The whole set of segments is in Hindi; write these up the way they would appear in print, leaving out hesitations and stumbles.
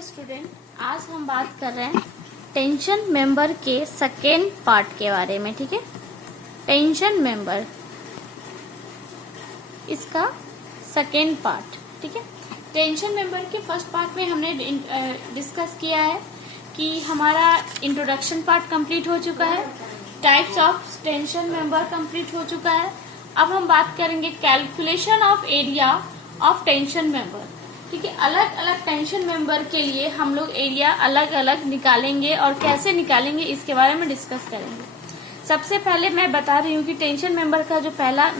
हेलो स्टूडेंट, आज हम बात कर रहे हैं टेंशन मेंबर के सेकेंड पार्ट के बारे में। ठीक है, टेंशन मेंबर इसका सेकेंड पार्ट। ठीक है, टेंशन मेंबर के फर्स्ट पार्ट में हमने डिस्कस किया है कि हमारा इंट्रोडक्शन पार्ट कंप्लीट हो चुका है, types of tension member complete हो चुका है। अब हम बात करेंगे calculation of area of tension member. ठीक है, अलग अलग टेंशन मेंबर के लिए हम लोग एरिया अलग अलग निकालेंगे और कैसे निकालेंगे इसके बारे में डिस्कस करेंगे। सबसे पहले मैं बता रही हूँ कि टेंशन मेंबर का जो पहला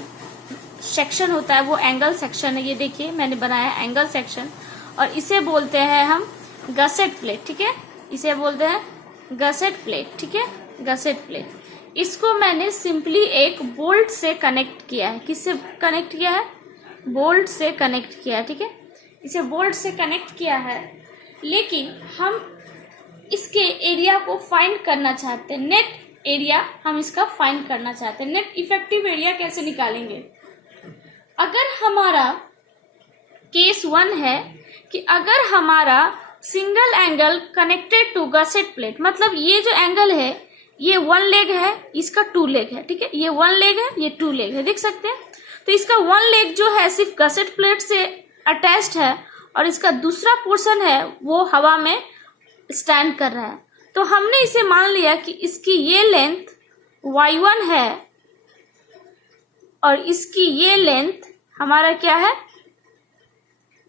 सेक्शन होता है वो एंगल सेक्शन है। ये देखिए मैंने बनाया एंगल सेक्शन, और इसे बोलते हैं हम गसेट प्लेट। ठीक है, इसे बोलते हैं गसेट प्लेट। ठीक है, गसेट प्लेट। इसको मैंने सिंपली एक बोल्ट से कनेक्ट किया है। किससे कनेक्ट किया है? बोल्ट से कनेक्ट किया है। ठीक है, इसे बोल्ट से कनेक्ट किया है, लेकिन हम इसके एरिया को फाइंड करना चाहते हैं। नेट एरिया हम इसका फाइंड करना चाहते हैं। नेट इफेक्टिव एरिया कैसे निकालेंगे? अगर हमारा केस 1 है कि अगर हमारा single angle connected to gusset plate, मतलब ये जो एंगल है ये 1 लेग है, इसका 2 लेग है। ठीक है, ये 1 लेग है, ये 2 लेग है, देख सकते हैं। तो इसका 1 लेग जो है सिर्फ गसेट प्लेट से अटैच्ड है और इसका दूसरा पोर्शन है वो हवा में स्टैंड कर रहा है। तो हमने इसे मान लिया कि इसकी ये लेंथ y1 है और इसकी ये लेंथ हमारा क्या है?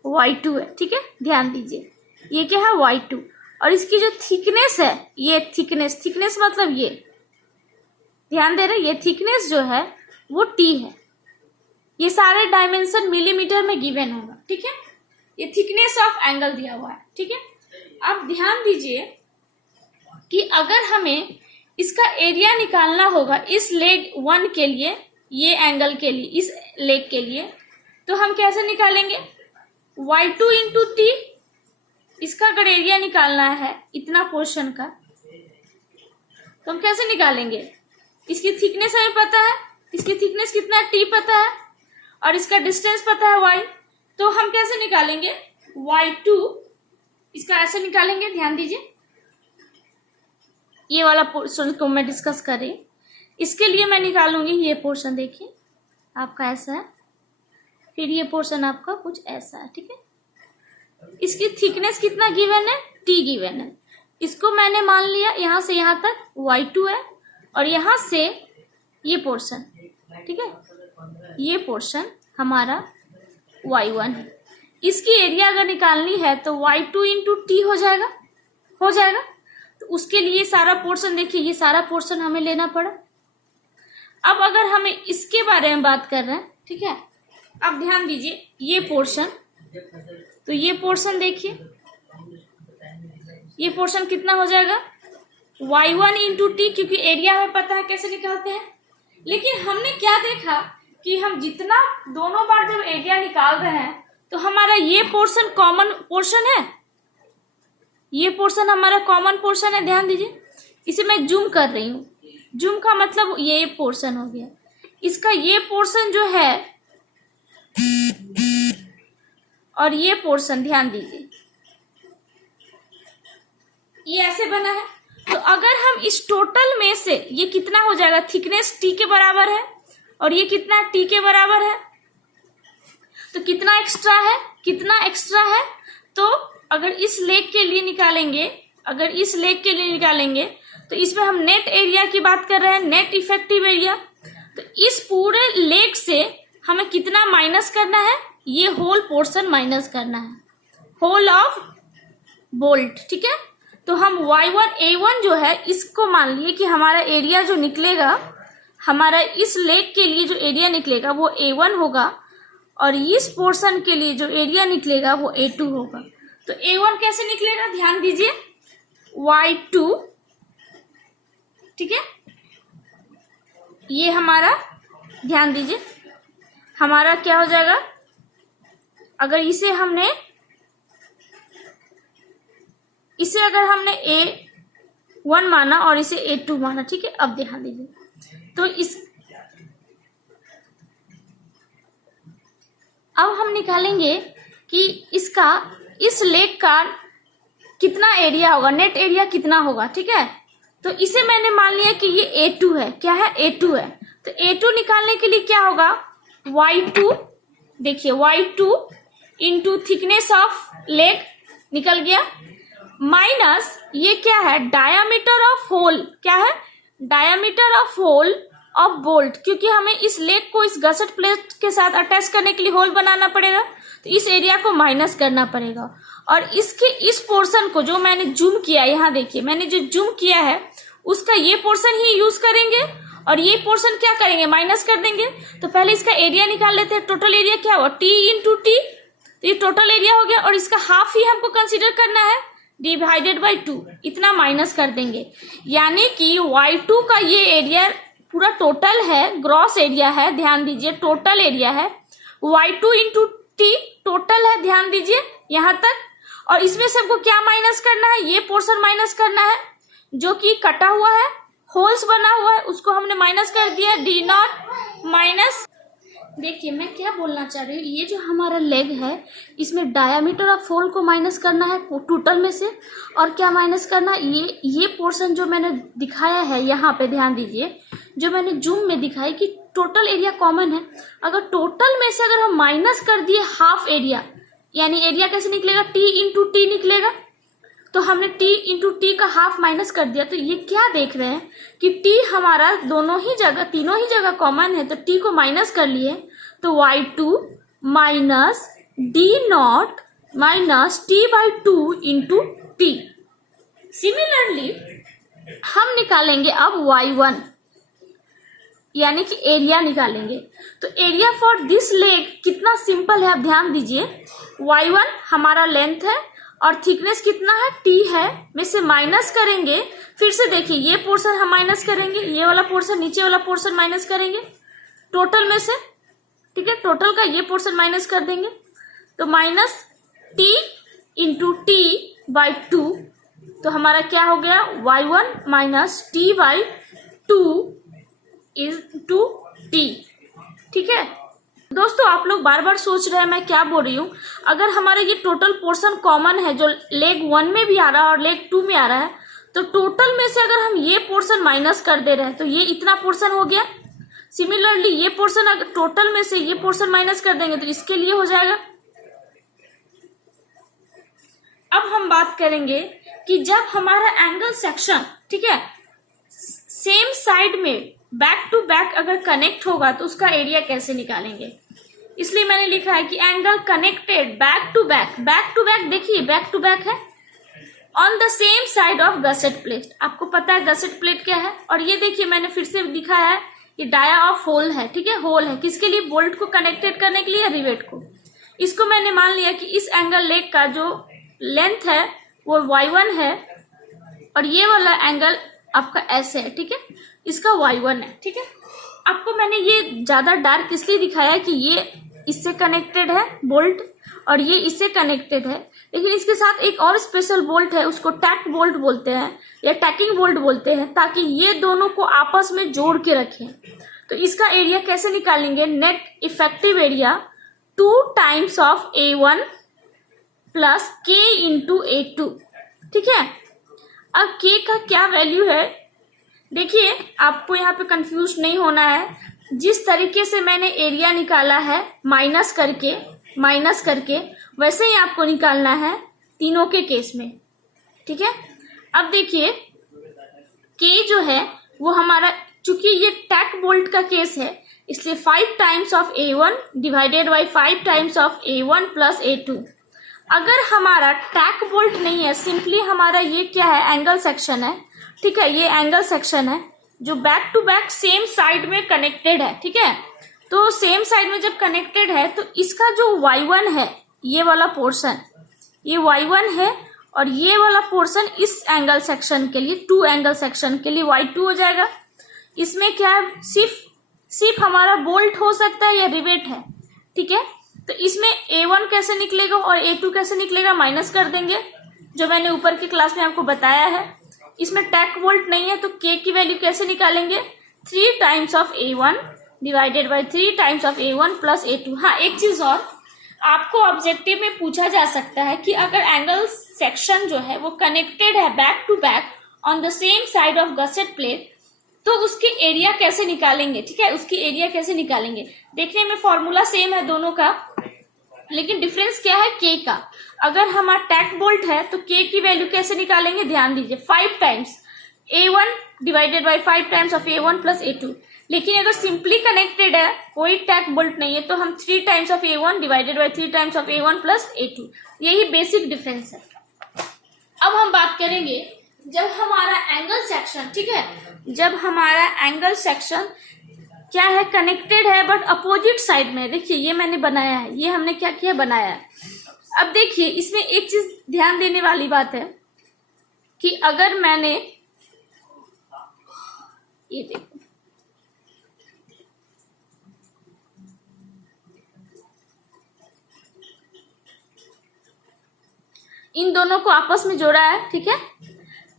y2 है। ठीक है, ध्यान दीजिए, ये क्या है? y2। और इसकी जो थिकनेस है, ये थिकनेस मतलब ये, ध्यान दे रहे, ये थिकनेस जो है वो t है। ये सारे डायमेंशन मिलीमीटर में गिवन होगा। ठीक है, ये थिकनेस ऑफ एंगल दिया हुआ है। ठीक है, अब ध्यान दीजिए कि अगर हमें इसका एरिया निकालना होगा इस लेग 1 के लिए, ये एंगल के लिए, इस लेग के लिए, तो हम कैसे निकालेंगे? y2 into T. इसका अगर एरिया निकालना है इतना पोर्शन का, तो हम कैसे निकालेंगे? इसकी थिकनेस हमें पता है, इसकी थिकनेस कितना है? t पता है, और इसका डिस्टेंस पता है y। तो हम कैसे निकालेंगे? y2 इसका ऐसे निकालेंगे। ध्यान दीजिए, ये वाला पोर्शन को मैं डिस्कस कर रही, इसके लिए मैं निकालूंगी ये पोर्शन। देखिए आपका ऐसा है, फिर ये पोर्शन आपका कुछ ऐसा है। ठीक है, इसकी थिकनेस कितना गिवन है? t गिवन है। इसको मैंने मान लिया यहाँ से यहाँ तक y2 है, और यहाँ से ये पोर्शन, ठीक है, ये पोर्शन हमारा y1 है। इसकी एरिया अगर निकालनी है तो y2 इंटू टी हो जाएगा। तो उसके लिए सारा पोर्शन, देखिए ये सारा पोर्शन हमें लेना पड़ा। अब अगर हमें इसके बारे में बात कर रहे हैं, ठीक है, अब ध्यान दीजिए ये पोर्शन, तो ये पोर्शन देखिए, ये पोर्शन कितना हो जाएगा? y1 इंटू टी, क्योंकि एरिया हमें पता है कैसे निकालते हैं। लेकिन हमने क्या देखा कि हम जितना दोनों बार जब एरिया निकाल रहे हैं तो हमारा ये पोर्शन कॉमन पोर्शन है, ये पोर्शन हमारा कॉमन पोर्शन है। ध्यान दीजिए, इसे मैं जूम कर रही हूँ। जूम का मतलब ये पोर्शन हो गया। इसका ये पोर्शन जो है और ये पोर्शन, ध्यान दीजिए, ये ऐसे बना है। तो अगर हम इस टोटल में से, ये कितना हो जाएगा? थिकनेस t के बराबर है, और ये कितना t के बराबर है, तो कितना एक्स्ट्रा है? तो अगर इस लेग के लिए निकालेंगे, तो इसमें हम नेट एरिया की बात कर रहे हैं, नेट इफेक्टिव एरिया। तो इस पूरे लेग से हमें कितना माइनस करना है? ये होल पोर्शन माइनस करना है, होल ऑफ बोल्ट। ठीक है, तो हम y1 a1 जो है इसको मान लिए कि हमारा एरिया जो निकलेगा, हमारा इस लेग के लिए जो एरिया निकलेगा वो a1 होगा, और इस पोर्शन के लिए जो एरिया निकलेगा वो a2 होगा। तो a1 कैसे निकलेगा? ध्यान दीजिए, y2, ठीक है, ये हमारा, ध्यान दीजिए, हमारा क्या हो जाएगा? अगर इसे हमने अगर हमने a1 माना और इसे a2 माना, ठीक है। अब ध्यान दीजिए, तो अब हम निकालेंगे कि इसका, इस लेग का कितना एरिया होगा, नेट एरिया कितना होगा, ठीक है। तो इसे मैंने मान लिया कि ये A2 है, क्या है, A2 है। तो A2 निकालने के लिए क्या होगा, Y2, देखिए Y2 into thickness of leg निकल गया, माइनस ये क्या है, डायामीटर ऑफ होल, क्या है, diameter of hole of bolt, क्योंकि हमें इस लेग को इस गसेट प्लेट के साथ अटैच करने के लिए होल बनाना पड़ेगा, तो इस एरिया को माइनस करना पड़ेगा। और इसके इस पोर्शन को जो मैंने जूम किया, यहाँ देखिए मैंने जो जूम किया है उसका ये पोर्शन ही यूज करेंगे और ये पोर्शन क्या करेंगे, माइनस कर देंगे। तो पहले इसका एरिया निकाल लेते हैं, टोटल एरिया क्या हुआ, T इंटू टी, तो ये टोटल एरिया हो गया और इसका हाफ ही हमको कंसीडर करना है, डिवाइडेड बाई 2, इतना माइनस कर देंगे। यानी कि Y2 का ये एरिया पूरा टोटल है, ग्रॉस एरिया है, ध्यान दीजिए टोटल एरिया है, Y2 इंटू टी टोटल है, ध्यान दीजिए यहाँ तक। और इसमें से हमको क्या माइनस करना है, ये पोर्शन माइनस करना है जो कि कटा हुआ है, होल्स बना हुआ है, उसको हमने माइनस कर दिया, D0 माइनस। देखिए मैं क्या बोलना चाह रही हूँ, ये जो हमारा लेग है इसमें डायामीटर ऑफ होल को माइनस करना है टोटल में से, और क्या माइनस करना है, ये पोर्शन जो मैंने दिखाया है यहाँ पे, ध्यान दीजिए जो मैंने जूम में दिखाई कि टोटल एरिया कॉमन है, अगर टोटल में से अगर हम माइनस कर दिए हाफ एरिया, यानी एरिया कैसे निकलेगा, T इंटू टी निकलेगा। तो हमने T इंटू टी का हाफ माइनस कर दिया, तो ये क्या देख रहे हैं कि T हमारा दोनों ही जगह, तीनों ही जगह कॉमन है, तो T को माइनस कर लिए, तो Y2 minus D0 minus T/2 into T. Similarly हम निकालेंगे अब Y1, यानी कि एरिया निकालेंगे। तो एरिया फॉर दिस लेग कितना सिंपल है, आप ध्यान दीजिए, Y1 हमारा लेंथ है और थिकनेस कितना है, T है, में से माइनस करेंगे, फिर से देखिए ये पोर्शन हम माइनस करेंगे, ये वाला पोर्शन, नीचे वाला पोर्शन माइनस करेंगे टोटल में से, ठीक है, टोटल का ये पोर्शन माइनस कर देंगे, तो माइनस T इंटू T/2, तो हमारा क्या हो गया, Y1 minus T/2 into T, ठीक है। दोस्तों आप लोग बार बार सोच रहे हैं मैं क्या बोल रही हूँ, अगर हमारा ये टोटल पोर्शन कॉमन है जो लेग 1 में भी आ रहा है और लेग 2 में आ रहा है, तो टोटल में से अगर हम ये पोर्शन माइनस कर दे रहे हैं तो ये इतना पोर्शन हो गया। सिमिलरली ये पोर्शन अगर टोटल में से ये पोर्शन माइनस कर देंगे तो इसके लिए हो जाएगा। अब हम बात करेंगे कि जब हमारा एंगल सेक्शन, ठीक है, सेम साइड में बैक टू बैक अगर कनेक्ट होगा तो उसका एरिया कैसे निकालेंगे, इसलिए मैंने लिखा है कि angle connected back to back, back to back, देखिए बैक टू बैक है, on the same side of gusset plate. आपको पता है गसेट प्लेट क्या है, और ये देखिए मैंने फिर से दिखाया है, ये डाया ऑफ होल है, ठीक है, होल है किसके लिए, बोल्ट को कनेक्टेड करने के लिए, रिवेट को। इसको मैंने मान लिया कि इस एंगल लेग का जो लेंथ है वो Y1 है और ये वाला एंगल आपका S है, ठीक है, इसका Y1 है, ठीक है। आपको मैंने ये ज्यादा डार्क इसलिए दिखाया कि ये इससे कनेक्टेड है बोल्ट और ये इससे कनेक्टेड है, लेकिन इसके साथ एक और स्पेशल बोल्ट है, उसको टैक बोल्ट बोलते हैं या टैकिंग बोल्ट बोलते हैं, ताकि ये दोनों को आपस में जोड़ के रखें। तो इसका एरिया कैसे निकालेंगे, net effective area 2 times of A1 plus K into A2, ठीक है। अब K का क्या वैल्यू है, देखिए आपको यहाँ पे कंफ्यूज नहीं होना है, जिस तरीके से मैंने एरिया निकाला है माइनस करके वैसे ही आपको निकालना है तीनों के केस में, ठीक है। अब देखिए K जो है वो हमारा, चूंकि ये टैक बोल्ट का केस है इसलिए 5 times of A1 divided by 5 times of A1 plus A2। अगर हमारा टैक बोल्ट नहीं है, सिंपली हमारा ये क्या है, एंगल सेक्शन है, ठीक है, ये एंगल सेक्शन है जो back to back same side में कनेक्टेड है, ठीक है। तो सेम साइड में जब कनेक्टेड है तो इसका जो Y1 है, ये वाला पोर्शन, ये Y1 है और ये वाला पोर्शन इस एंगल सेक्शन के लिए, 2 एंगल सेक्शन के लिए Y2 हो जाएगा। इसमें क्या है, सिर्फ हमारा बोल्ट हो सकता है या रिवेट है, ठीक है। तो इसमें A1 कैसे निकलेगा और A2 कैसे निकलेगा, माइनस कर देंगे, जो मैंने ऊपर की क्लास में आपको बताया है। इसमें टैक बोल्ट नहीं है तो K की वैल्यू कैसे निकालेंगे, 3 times of A1 divided by 3 times of A1 plus A2। हाँ, एक चीज और, आपको ऑब्जेक्टिव में पूछा जा सकता है कि अगर एंगल सेक्शन जो है वो कनेक्टेड है back to back on the same side of gusset plate, तो उसकी एरिया कैसे निकालेंगे। ठीक है, उसकी एरिया कैसे निकालेंगे। देखने में फॉर्मूला सेम है दोनों का, लेकिन डिफरेंस क्या है, के का। अगर हमारा टैक बोल्ट है तो के की वैल्यू कैसे निकालेंगे, ध्यान दीजिए, 5 times A1 divided by 5 times of A1 plus A2। लेकिन अगर सिंपली कनेक्टेड है, कोई टैक बोल्ट नहीं है, तो हम 3 times of A1 divided by 3 times of A1 plus A2। यही बेसिक डिफरेंस है। अब हम बात करेंगे जब हमारा एंगल सेक्शन, ठीक है, जब हमारा एंगल सेक्शन क्या है, कनेक्टेड है बट अपोजिट साइड में। देखिए ये मैंने बनाया है, ये हमने क्या किया, बनाया है। अब देखिए इसमें एक चीज ध्यान देने वाली बात है कि अगर मैंने ये देखो, इन दोनों को आपस में जोड़ा है, ठीक है,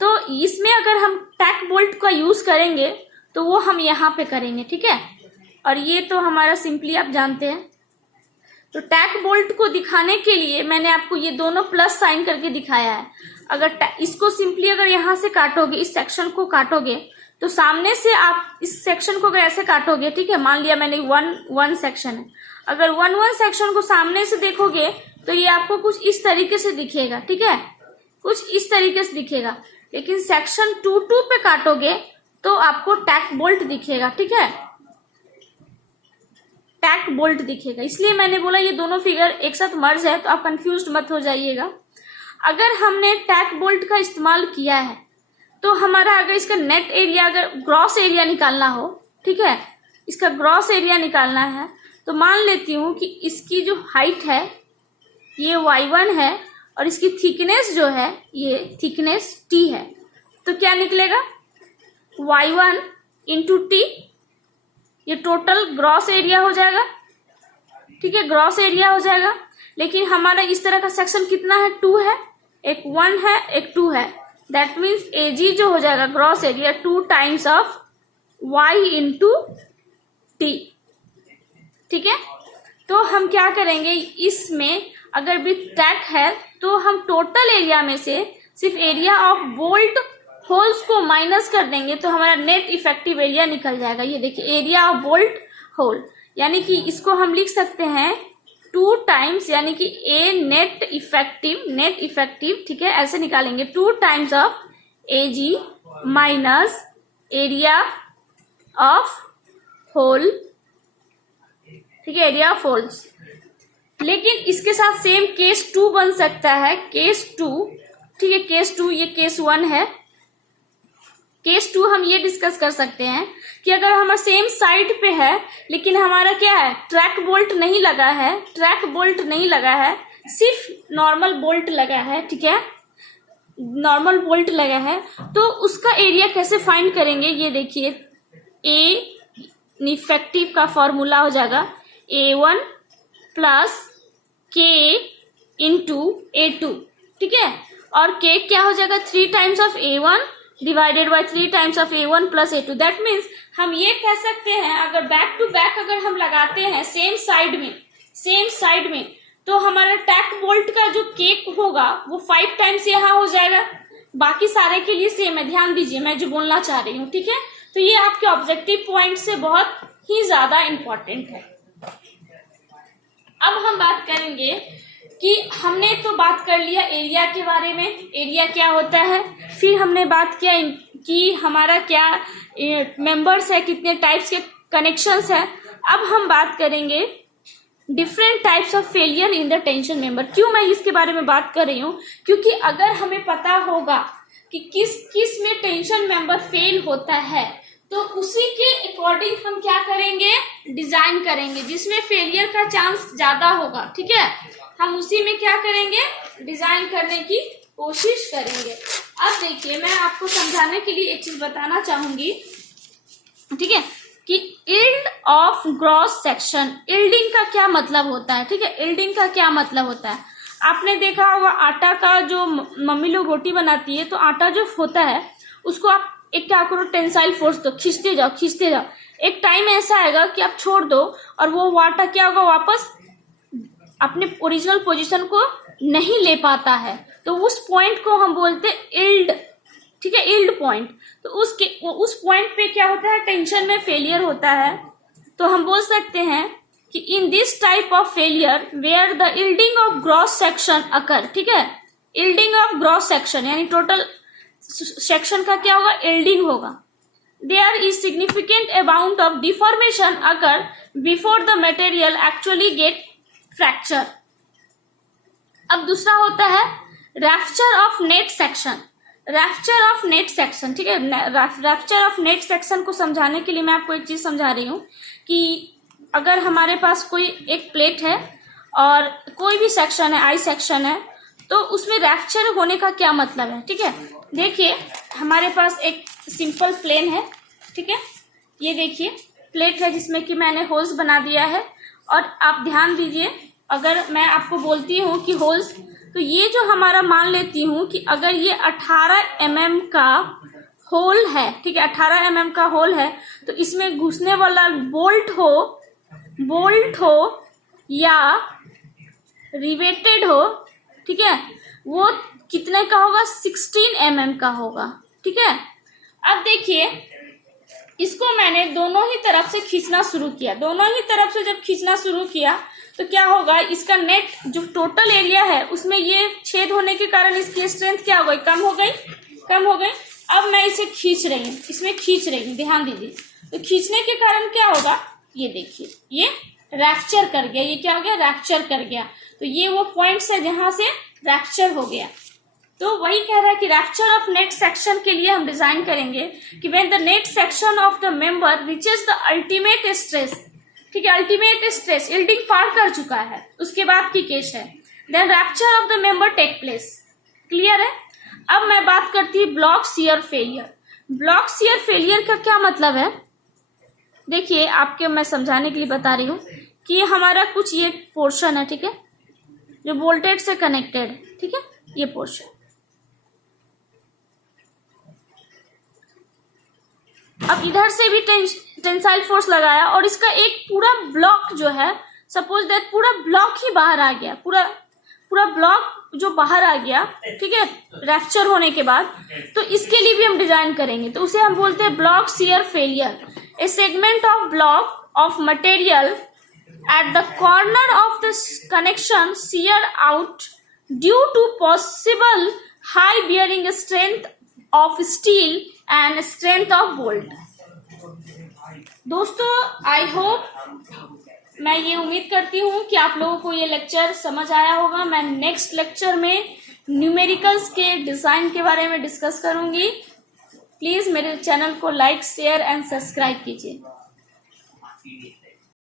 तो इसमें अगर हम टैक बोल्ट का यूज करेंगे तो वो हम यहाँ पे करेंगे, ठीक है। और ये तो हमारा सिंपली आप जानते हैं। तो टैक बोल्ट को दिखाने के लिए मैंने आपको ये दोनों प्लस साइन करके दिखाया है। अगर इसको सिंपली अगर यहाँ से काटोगे, इस सेक्शन को काटोगे, तो सामने से आप इस सेक्शन को अगर ऐसे काटोगे, ठीक है, मान लिया मैंने वन सेक्शन है, अगर वन सेक्शन को सामने से देखोगे तो ये आपको कुछ इस तरीके से दिखेगा, ठीक है, कुछ इस तरीके से दिखेगा। लेकिन सेक्शन 2 पे काटोगे तो आपको टैक बोल्ट दिखेगा, ठीक है, टैक बोल्ट दिखेगा। इसलिए मैंने बोला ये दोनों फिगर एक साथ मर्ज है, तो आप कंफ्यूज्ड मत हो जाइएगा। अगर हमने टैक बोल्ट का इस्तेमाल किया है तो हमारा अगर इसका नेट एरिया, अगर ग्रॉस एरिया निकालना हो, ठीक है, इसका ग्रॉस एरिया निकालना है, तो मान लेती हूं कि इसकी जो हाइट है ये y1 है और इसकी थिकनेस जो है ये थिकनेस t है, तो क्या निकलेगा, y1 इंटू t, ये टोटल ग्रॉस एरिया हो जाएगा, ठीक है, ग्रॉस एरिया हो जाएगा। लेकिन हमारा इस तरह का सेक्शन कितना है, 2 है, एक 1 है एक 2 है, दैट मीन्स AG जो हो जाएगा gross area 2 times of y into t, ठीक है। तो हम क्या करेंगे, इसमें अगर भी टैक है तो हम टोटल एरिया में से सिर्फ एरिया ऑफ बोल्ट होल्स को माइनस कर देंगे, तो हमारा नेट इफेक्टिव एरिया निकल जाएगा। ये देखिए एरिया ऑफ बोल्ट होल, यानी कि इसको हम लिख सकते हैं 2 टाइम्स, यानी कि ए नेट इफेक्टिव, ठीक है, ऐसे निकालेंगे 2 times of AG minus area of hole, ठीक है, एरिया ऑफ होल्स। लेकिन इसके साथ सेम केस 2 बन सकता है, केस 2, ठीक है, केस 2, ये केस 1 है। केस 2 हम ये डिस्कस कर सकते हैं कि अगर हमारा सेम साइड पे है लेकिन हमारा क्या है, ट्रैक बोल्ट नहीं लगा है, ट्रैक बोल्ट नहीं लगा है, सिर्फ नॉर्मल बोल्ट लगा है, ठीक है, नॉर्मल बोल्ट लगा है, तो उसका एरिया कैसे फाइंड करेंगे, ये देखिए ए इफेक्टिव का फॉर्मूला हो जाएगा A1 plus K into A2, ठीक है, और K क्या हो जाएगा, 3 times of A1 divided by 3 times of A1 plus A2। That means हम ये कह सकते हैं अगर बैक टू बैक अगर हम लगाते हैं सेम साइड में, तो हमारा टैक बोल्ट का जो केक होगा वो 5 टाइम्स यहाँ हो जाएगा। बाकी सारे के लिए सेम है, ध्यान दीजिए मैं जो बोलना चाह रही हूँ, ठीक है। तो ये आपके ऑब्जेक्टिव पॉइंट से बहुत ही ज्यादा इंपॉर्टेंट है। अब हम बात करेंगे कि हमने तो बात कर लिया एरिया के बारे में, एरिया क्या होता है, फिर हमने बात किया कि हमारा क्या मेंबर्स है, कितने टाइप्स के कनेक्शंस है। अब हम बात करेंगे different types of failure in the tension member. क्यों मैं इसके बारे में बात कर रही हूँ, क्योंकि अगर हमें पता होगा कि किस किस में टेंशन मेंबर फेल होता है तो उसी के अकॉर्डिंग हम क्या करेंगे, डिजाइन करेंगे जिसमें फेलियर का चांस ज्यादा होगा, ठीक है, हम उसी में क्या करेंगे, डिजाइन करने की कोशिश करेंगे। अब देखिए मैं आपको समझाने के लिए एक चीज बताना चाहूंगी, ठीक है, कि yield of gross section, yielding का क्या मतलब होता है, ठीक है, इल्डिंग का क्या मतलब होता है। आपने देखा होगा आटा का जो मम्मी लोग रोटी बनाती है, तो आटा जो होता है उसको आप एक क्या करो, टेंसाइल फोर्स दो, खींचते जाओ, एक टाइम ऐसा आएगा कि आप छोड़ दो और वो आटा क्या होगा, वापस अपने ओरिजिनल पोजीशन को नहीं ले पाता है, तो उस पॉइंट को हम बोलते हैं इल्ड, ठीक है, इल्ड पॉइंट। तो उस पॉइंट पे क्या होता है, टेंशन में फेलियर होता है। तो हम बोल सकते हैं कि in this type of failure where the yielding of gross section occur, ठीक है, इल्डिंग ऑफ ग्रॉस सेक्शन यानी टोटल सेक्शन का क्या होगा, इल्डिंग होगा। There is significant amount of deformation occur before the material actually get fracture. अब दूसरा होता है rupture of net section. Rupture of net section, ठीक है, रैप्चर ऑफ नेट सेक्शन को समझाने के लिए मैं आपको एक चीज समझा रही हूँ कि अगर हमारे पास कोई एक प्लेट है और कोई भी सेक्शन है, आई सेक्शन है, तो उसमें रैप्चर होने का क्या मतलब है, ठीक है। देखिए हमारे पास एक सिंपल प्लेन है, ठीक है, ये देखिए प्लेट है जिसमें कि मैंने होल्स बना दिया है। और आप ध्यान दीजिए, अगर मैं आपको बोलती हूँ कि होल्स, तो ये जो हमारा मान लेती हूँ कि अगर ये 18 mm का होल है, ठीक है, 18 mm का होल है, तो इसमें घुसने वाला बोल्ट हो या रिवेटेड हो, ठीक है, वो कितने का होगा, 16 mm का होगा, ठीक है। अब देखिए इसको मैंने दोनों ही तरफ से खींचना शुरू किया। दोनों ही तरफ से जब खींचना शुरू किया तो क्या होगा, इसका नेट जो टोटल एरिया है उसमें ये छेद होने के कारण इसकी स्ट्रेंथ क्या हो गई, कम हो गई। अब मैं इसे खींच रही हूँ, इसमें खींच रही हूँ, ध्यान दीजिए। तो खींचने के कारण क्या होगा, ये देखिए ये रैप्चर कर गया, ये क्या हो गया, रैप्चर कर गया। तो ये वो पॉइंट्स है जहां से रैप्चर हो गया। तो वही कह रहा है कि रैप्चर ऑफ नेट सेक्शन के लिए हम डिजाइन करेंगे कि when the net section of the member reaches the ultimate stress, ठीक है, अल्टीमेट स्ट्रेस यील्डिंग पार कर चुका है, उसके बाद की केस है, then rupture of the member take place. Clear है। अब मैं बात करती हूँ block shear failure. Block shear failure का क्या मतलब है, देखिए आपके मैं समझाने के लिए बता रही हूँ कि हमारा कुछ ये पोर्शन है, ठीक है, जो वोल्टेज से कनेक्टेड है, ठीक है, ये पोर्शन। अब इधर से भी टेंसाइल फोर्स लगाया और इसका एक पूरा ब्लॉक जो है, सपोज दैट पूरा ब्लॉक ही बाहर आ गया, पूरा ब्लॉक जो बाहर आ गया, ठीक है, रैप्चर होने के बाद, तो इसके लिए भी हम डिजाइन करेंगे। तो उसे हम बोलते हैं block shear failure. A segment of block of material at the corner of the connection shear out due to possible high bearing strength of steel and strength of bolt। दोस्तों आई होप, मैं ये उम्मीद करती हूँ कि आप लोगों को ये लेक्चर समझ आया होगा। मैं नेक्स्ट लेक्चर में न्यूमेरिकल्स के डिजाइन के बारे में डिस्कस करूंगी। प्लीज मेरे चैनल को लाइक, शेयर एंड सब्सक्राइब कीजिए।